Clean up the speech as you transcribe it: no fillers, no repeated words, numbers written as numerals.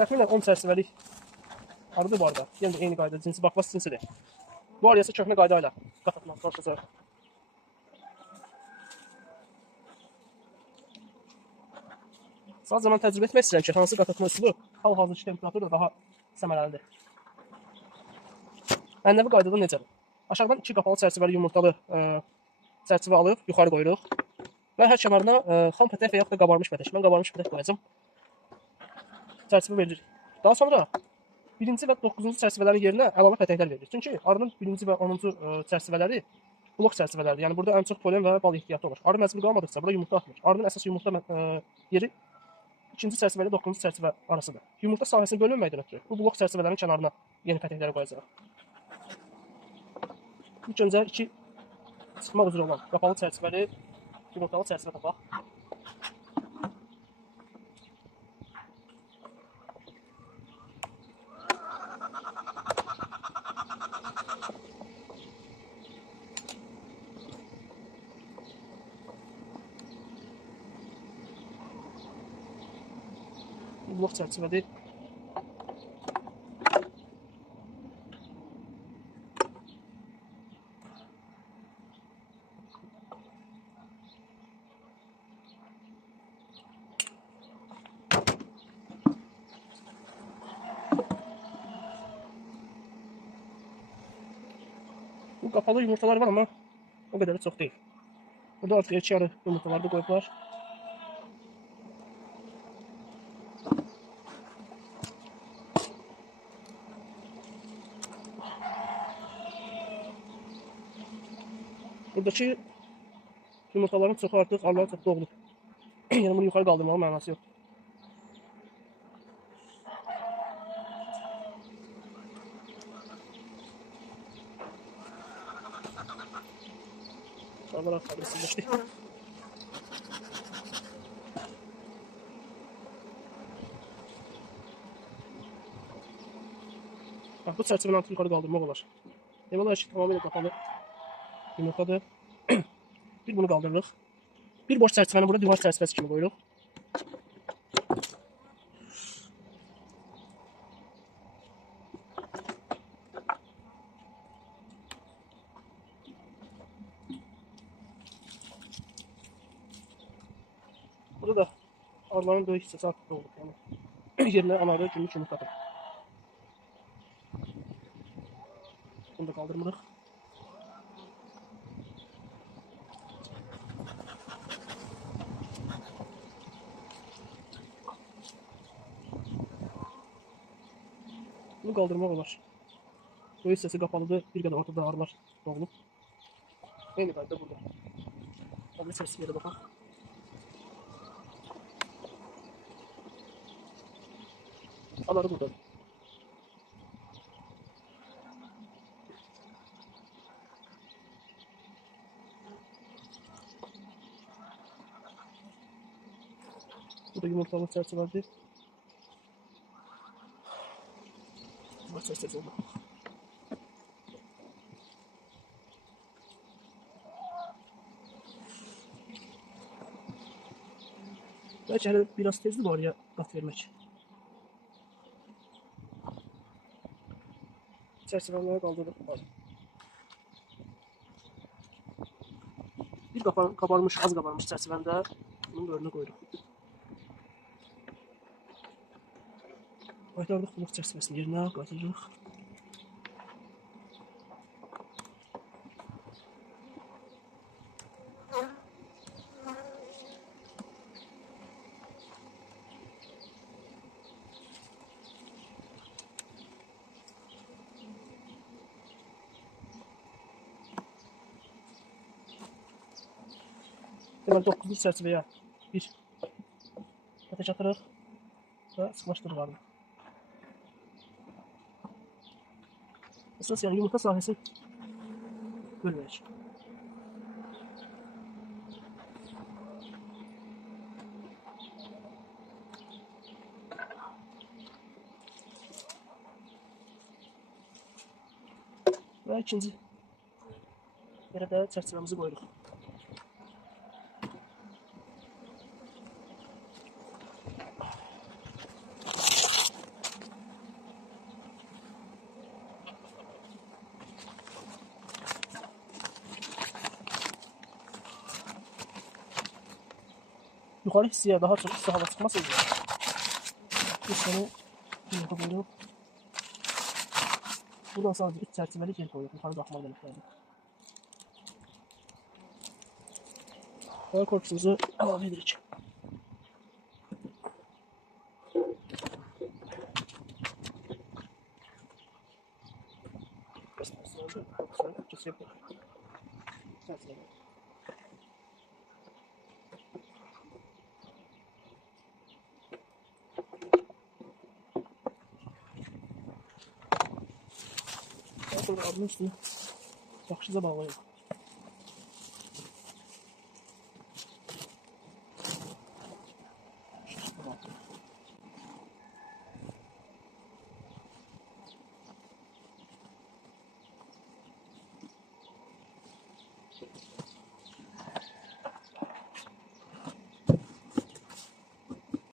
Təxminən 10 çərçivəlik arıdır bu arada. Yenə də eyni qayda, cinsi bakvas cinsidir. Bu arıya isə köhnə qayda ilə qatlatmaq çalışacaq. Sadəcə mən təcrübə etmək istəyirəm ki, hansı qatlatma üsulu hal-hazırki temperaturda daha səmərəlidir. Ənənəvi qaydada necədir? Aşağıdan 2 qapalı çərçivəli yumurtalı çərçivə alıb yuxarı qoyuruq və hər kənarına xam pətək və yaxud da qabarmış pətək. Mən qabarmış pətək qoyacağam. Çərçivə veririk. Daha sonra 1-ci və 9-cu çərçivələrin yerinə əlavə pətəklər veririk. Çünki arının 1-ci və 10-cu çərçivələri blok çərçivələrdir. Yəni burada ən çox polen və bal ehtiyatı olur. Arı məcbur qalmadıqca burada yumurta atmır. Arının əsas yumurta yeri 2-ci çərçivə ilə 9-cu çərçivə arasıdır. Yumurta sahəsini bölünməkdən ötürü bu blok çərçivələrin kənarına yeni pətəkləri qoyacağıq. İlk öncə 2 çıxmaq üzrə olan qapalı çərçivəli yumurtalı çərçivə tapaq. Blok çərçivədir. Bu qapalı yumurtalar var amma o qədər də çox deyil. Burada artıq iki yarı yumurtaları da qoyublar. Buradakı yumurtaların çoxu artıq arılar çox doğulub. Yəni bunu yuxarı qaldırmağın mənası yox. Arılar artıq agresivləşdi. Bu çərçivəni artıq yuxarı qaldırmaq olar. Demək olar ki, tamamilə qapalı yumurtadır. Bir bunu qaldırırıq. Bir boş çərçivəni burada divar çərçivəsi kimi qoyuruq. Burada da arıların böyük hissəsi artıq olub. Yəni yerinə anarı günlük yumurtadır. Bunu da qaldırmırıq. Bunu qaldırmaq olar. Böyük hissəsi qapalıdır, bir qədər ortada arılar doğulub. Eyni qayda burada. Qablı çərçivəyə baxaq. Anarı buradadır. Bu da yumurtalı çərçivədir. Bu çərçivə oldu. Bəlkə hələ biraz tezdir bu arıya qat vermək. Çərçivələri qaldırırıq. Bir qabarmış, az qabarmış çərçivəni də bunun önünə qoyuruq. Qaytardıq blok çərçivəsinin yerinə, qaytırırıq. Deməli 9-cu çərçivəyə bir pətək atırıq və sıxlaşdırırıq arını. Əsas yəni yumurta sahəsi bölməyək. Və ikinci yerə də çərçivəmizi qoyuruq. yuxarı hissəyə daha çox isti hava çıxmasın deyə hissəni yumurta qoyuruq. Buradan sadəcə iç çərçivəli yer qoyuruq. Yuxarı qalxmaq deməklədir. Hava korpusumuzu əlavə edirik. Sonra adını üstünü yaxşıca bağlayırıq.